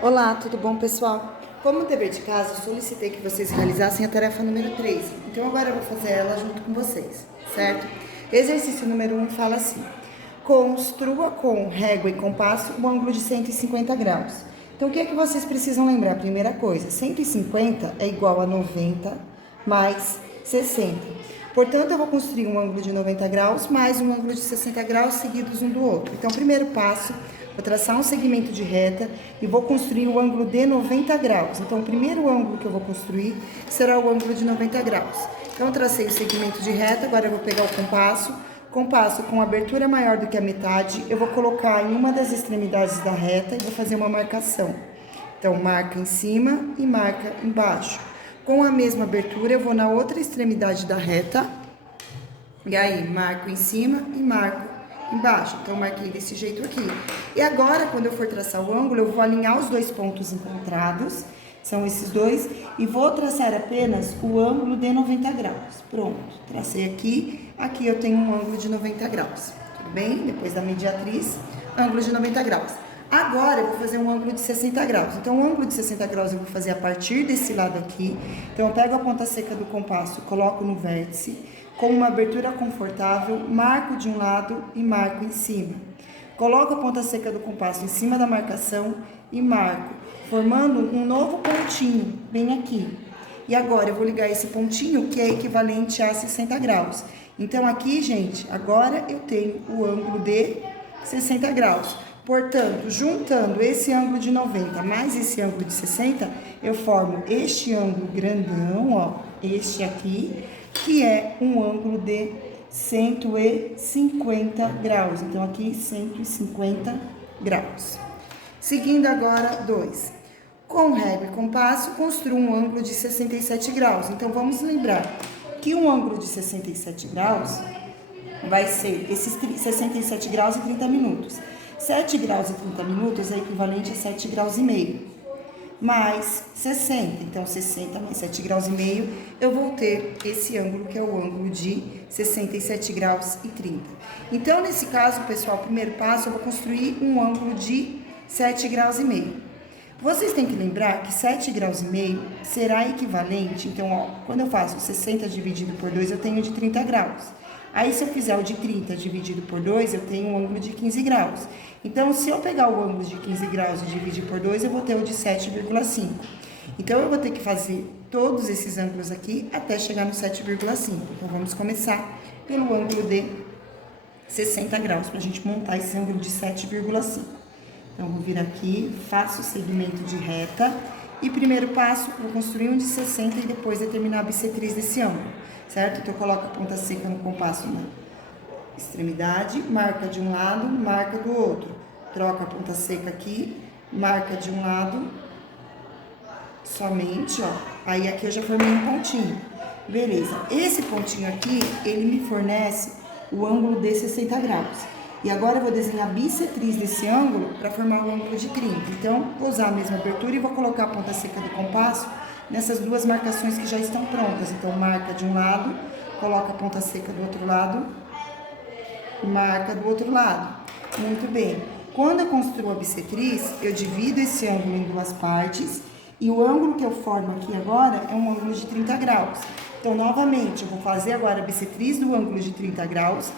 Olá, tudo bom, pessoal? Como dever de casa, eu solicitei que vocês realizassem a tarefa número 3. Então, agora eu vou fazer ela junto com vocês, certo? Exercício número 1 fala assim: construa com régua e compasso um ângulo de 150 graus. Então, o que é que vocês precisam lembrar? Primeira coisa, 150 é igual a 90 mais 60. Portanto, eu vou construir um ângulo de 90 graus mais um ângulo de 60 graus seguidos um do outro. Então, primeiro passo, vou traçar um segmento de reta e vou construir o ângulo de 90 graus. Então, o primeiro ângulo que eu vou construir será o ângulo de 90 graus. Então, eu tracei o segmento de reta, agora eu vou pegar o compasso com abertura maior do que a metade, eu vou colocar em uma das extremidades da reta e vou fazer uma marcação. Então, marca em cima e marca embaixo. Com a mesma abertura, eu vou na outra extremidade da reta, e aí marco em cima e marco embaixo. Então, marquei desse jeito aqui. E agora, quando eu for traçar o ângulo, eu vou alinhar os dois pontos encontrados, são esses dois, e vou traçar apenas o ângulo de 90 graus. Pronto, tracei aqui, aqui eu tenho um ângulo de 90 graus, tudo bem? Depois da mediatriz, ângulo de 90 graus. Agora, eu vou fazer um ângulo de 60 graus. Então, o ângulo de 60 graus eu vou fazer a partir desse lado aqui. Então, eu pego a ponta seca do compasso, coloco no vértice, com uma abertura confortável, marco de um lado e marco em cima. Coloco a ponta seca do compasso em cima da marcação e marco, formando um novo pontinho, bem aqui. E agora, eu vou ligar esse pontinho, que é equivalente a 60 graus. Então, aqui, gente, agora eu tenho o ângulo de 60 graus. Portanto, juntando esse ângulo de 90 mais esse ângulo de 60, eu formo este ângulo grandão, ó, este aqui, que é um ângulo de 150 graus. Então, aqui, 150 graus. Seguindo agora, 2. Com régua e compasso, construa um ângulo de 67 graus. Então, vamos lembrar que um ângulo de 67 graus vai ser esses 67 graus e 30 minutos. 7 graus e 30 minutos é equivalente a 7 graus e meio, mais 60. Então, 60 mais 7 graus e meio, eu vou ter esse ângulo, que é o ângulo de 67 graus e 30. Então, nesse caso, pessoal, primeiro passo, eu vou construir um ângulo de 7 graus e meio. Vocês têm que lembrar que 7 graus e meio será equivalente, então, ó, quando eu faço 60 dividido por 2, eu tenho de 30 graus. Aí, se eu fizer o de 30 dividido por 2, eu tenho um ângulo de 15 graus. Então, se eu pegar o ângulo de 15 graus e dividir por 2, eu vou ter o de 7,5. Então, eu vou ter que fazer todos esses ângulos aqui até chegar no 7,5. Então, vamos começar pelo ângulo de 60 graus, para a gente montar esse ângulo de 7,5. Então, eu vou vir aqui, faço o segmento de reta. E primeiro passo, vou construir um de 60 e depois determinar a bissetriz desse ângulo, certo? Então, eu coloco a ponta seca no compasso na extremidade, marca de um lado, marca do outro. Troca a ponta seca aqui, marca de um lado, somente, ó. Aí, aqui eu já formei um pontinho. Beleza. Esse pontinho aqui, ele me fornece o ângulo de 60 graus. E agora eu vou desenhar a bissetriz desse ângulo para formar o ângulo de 30. Então, vou usar a mesma abertura e vou colocar a ponta seca do compasso nessas duas marcações que já estão prontas. Então, marca de um lado, coloca a ponta seca do outro lado, marca do outro lado. Muito bem. Quando eu construo a bissetriz, eu divido esse ângulo em duas partes e o ângulo que eu formo aqui agora é um ângulo de 30 graus. Então, novamente, eu vou fazer agora a bissetriz do ângulo de 30 graus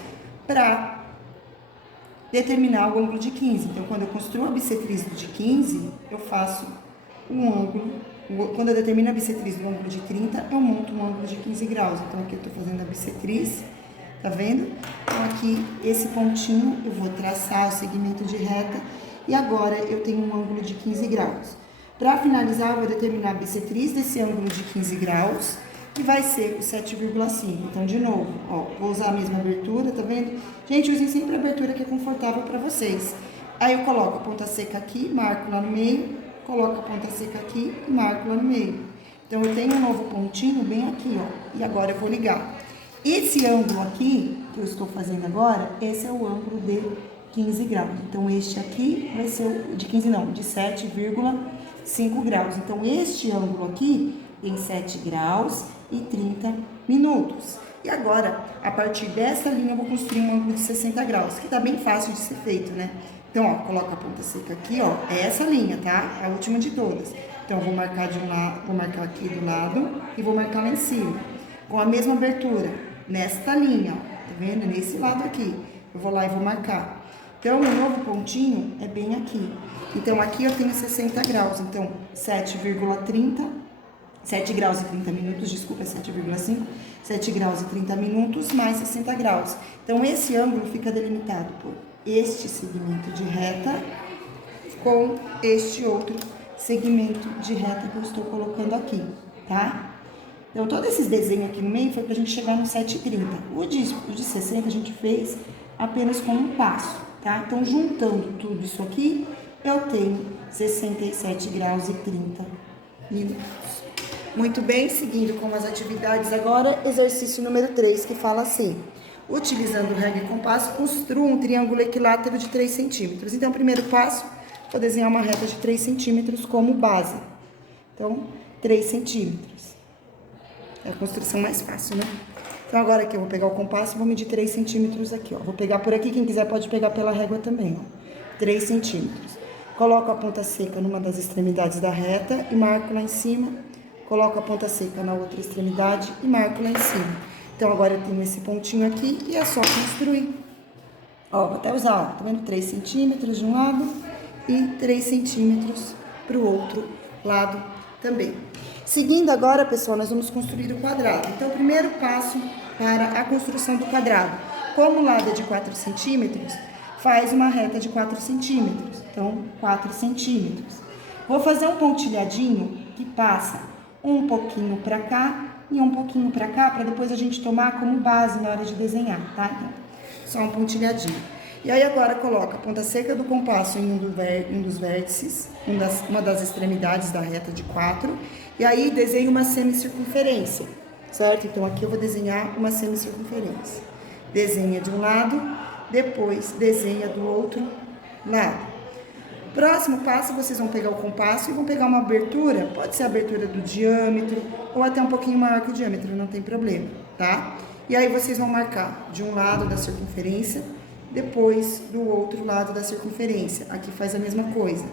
para determinar o ângulo de 15. Então, quando eu construo a bissetriz de 15, eu faço um ângulo. Quando eu determino a bissetriz do ângulo de 30, eu monto um ângulo de 15 graus. Então, aqui eu estou fazendo a bissetriz, tá vendo? Então, aqui, esse pontinho, eu vou traçar o segmento de reta e agora eu tenho um ângulo de 15 graus. Para finalizar, eu vou determinar a bissetriz desse ângulo de 15 graus, que vai ser o 7,5. Então, de novo, ó, vou usar a mesma abertura, tá vendo? Gente, usem sempre a abertura que é confortável para vocês. Aí, eu coloco a ponta seca aqui, marco lá no meio, coloco a ponta seca aqui e marco lá no meio. Então, eu tenho um novo pontinho bem aqui, ó, e agora eu vou ligar. Esse ângulo aqui, que eu estou fazendo agora, esse é o ângulo de 15 graus. Então, este aqui vai ser o de 15 não, de 7,5 graus. Então, este ângulo aqui tem 7 graus e 30 minutos. E agora, a partir dessa linha, eu vou construir um ângulo de 60 graus, que tá bem fácil de ser feito, né? Então, ó, coloca a ponta seca aqui, ó, é essa linha, tá? É a última de todas. Então, eu vou marcar de um lado, vou marcar aqui do lado e vou marcar lá em cima. Com a mesma abertura, nesta linha, ó, tá vendo? Nesse lado aqui. Eu vou lá e vou marcar. Então, o novo pontinho é bem aqui. Então, aqui eu tenho 60 graus. Então, 7,30, 7 graus e 30 minutos, desculpa, é 7,5. 7 graus e 30 minutos mais 60 graus. Então, esse ângulo fica delimitado por este segmento de reta com este outro segmento de reta que eu estou colocando aqui, tá? Então, todos esses desenhos aqui no meio foi pra gente chegar no 7,30. O de 60 a gente fez apenas com um passo, tá? Então, juntando tudo isso aqui, eu tenho 67 graus e 30 minutos. Muito bem, seguindo com as atividades agora, exercício número 3, que fala assim: utilizando régua e compasso, construa um triângulo equilátero de 3 centímetros. Então, primeiro passo, vou desenhar uma reta de 3 centímetros como base. Então, 3 centímetros. É a construção mais fácil, né? Então, agora aqui eu vou pegar o compasso e vou medir 3 centímetros aqui, ó. Vou pegar por aqui, quem quiser pode pegar pela régua também, ó. 3 centímetros. Coloco a ponta seca numa das extremidades da reta e marco lá em cima. Coloco a ponta seca na outra extremidade e marco lá em cima. Então, agora eu tenho esse pontinho aqui e é só construir. Ó, vou até usar, ó, tá vendo? 3 centímetros de um lado e 3 centímetros pro outro lado também. Seguindo agora, pessoal, nós vamos construir o quadrado. Então, o primeiro passo para a construção do quadrado. Como o lado é de 4 centímetros, faz uma reta de 4 centímetros. Então, 4 centímetros. Vou fazer um pontilhadinho que passa um pouquinho para cá e um pouquinho para cá, para depois a gente tomar como base na hora de desenhar, tá? Então, só um pontilhadinho. E aí agora coloca a ponta seca do compasso em um dos vértices, uma das extremidades da reta de 4, e aí desenha uma semicircunferência, certo? Então aqui eu vou desenhar uma semicircunferência. Desenha de um lado, depois desenha do outro lado. Próximo passo, vocês vão pegar o compasso e vão pegar uma abertura, pode ser a abertura do diâmetro ou até um pouquinho maior que o diâmetro, não tem problema, tá? E aí vocês vão marcar de um lado da circunferência, depois do outro lado da circunferência. Aqui faz a mesma coisa,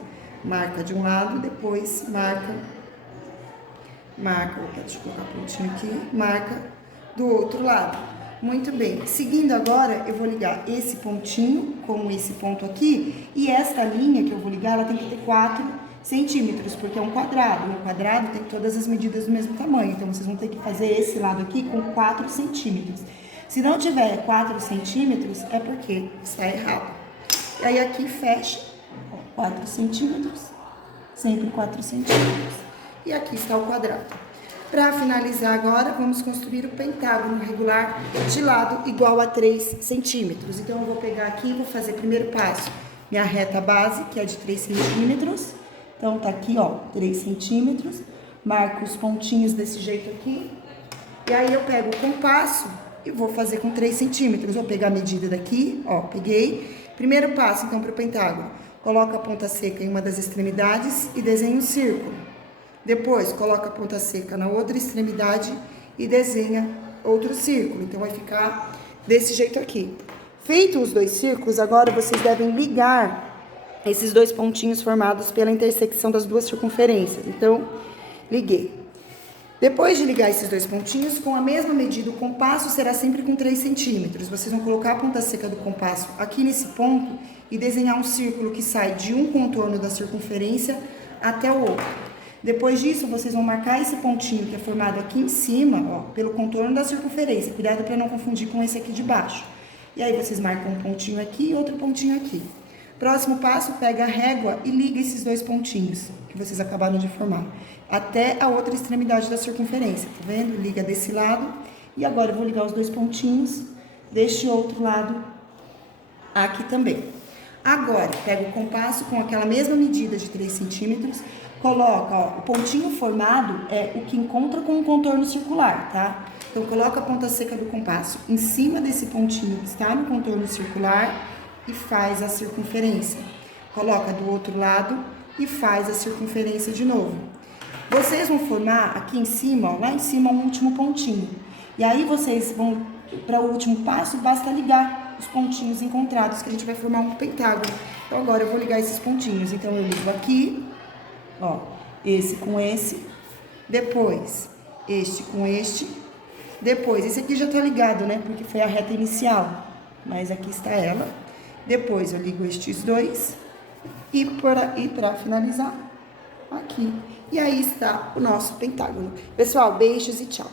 marca de um lado, depois marca, deixa eu colocar a pontinha aqui, marca do outro lado. Muito bem, seguindo agora, eu vou ligar esse pontinho com esse ponto aqui, e esta linha que eu vou ligar, ela tem que ter 4 centímetros, porque é um quadrado, e o quadrado tem todas as medidas do mesmo tamanho, então vocês vão ter que fazer esse lado aqui com 4 centímetros. Se não tiver 4 centímetros, é porque está errado. E aí aqui fecha, ó, 4 centímetros, sempre 4 centímetros, e aqui está o quadrado. Para finalizar agora, vamos construir o pentágono regular de lado igual a 3 centímetros. Então, eu vou pegar aqui e vou fazer primeiro passo, minha reta base, que é de 3 centímetros. Então, tá aqui, ó, 3 centímetros. Marco os pontinhos desse jeito aqui. E aí, eu pego o compasso e vou fazer com 3 centímetros. Vou pegar a medida daqui, ó, peguei. Primeiro passo, então, para o pentágono. Coloco a ponta seca em uma das extremidades e desenho um círculo. Depois, coloca a ponta seca na outra extremidade e desenha outro círculo. Então, vai ficar desse jeito aqui. Feito os dois círculos, agora vocês devem ligar esses dois pontinhos formados pela intersecção das duas circunferências. Então, liguei. Depois de ligar esses dois pontinhos, com a mesma medida, o compasso será sempre com 3 centímetros. Vocês vão colocar a ponta seca do compasso aqui nesse ponto e desenhar um círculo que sai de um contorno da circunferência até o outro. Depois disso, vocês vão marcar esse pontinho que é formado aqui em cima, ó, pelo contorno da circunferência. Cuidado para não confundir com esse aqui de baixo. E aí, vocês marcam um pontinho aqui e outro pontinho aqui. Próximo passo, pega a régua e liga esses dois pontinhos que vocês acabaram de formar até a outra extremidade da circunferência, tá vendo? Liga desse lado e agora eu vou ligar os dois pontinhos deste outro lado aqui também. Agora, pega o compasso com aquela mesma medida de 3 centímetros, coloca, ó, o pontinho formado é o que encontra com o contorno circular, tá? Então, coloca a ponta seca do compasso em cima desse pontinho que está no contorno circular e faz a circunferência. Coloca do outro lado e faz a circunferência de novo. Vocês vão formar aqui em cima, ó, lá em cima, um último pontinho. E aí, vocês vão, para o último passo, basta ligar os pontinhos encontrados, que a gente vai formar um pentágono. Então, agora eu vou ligar esses pontinhos. Então, eu ligo aqui, ó, esse com esse, depois este com este, depois, esse aqui já tá ligado, né, porque foi a reta inicial, mas aqui está ela. Depois, eu ligo estes dois e para finalizar, aqui. E aí está o nosso pentágono. Pessoal, beijos e tchau.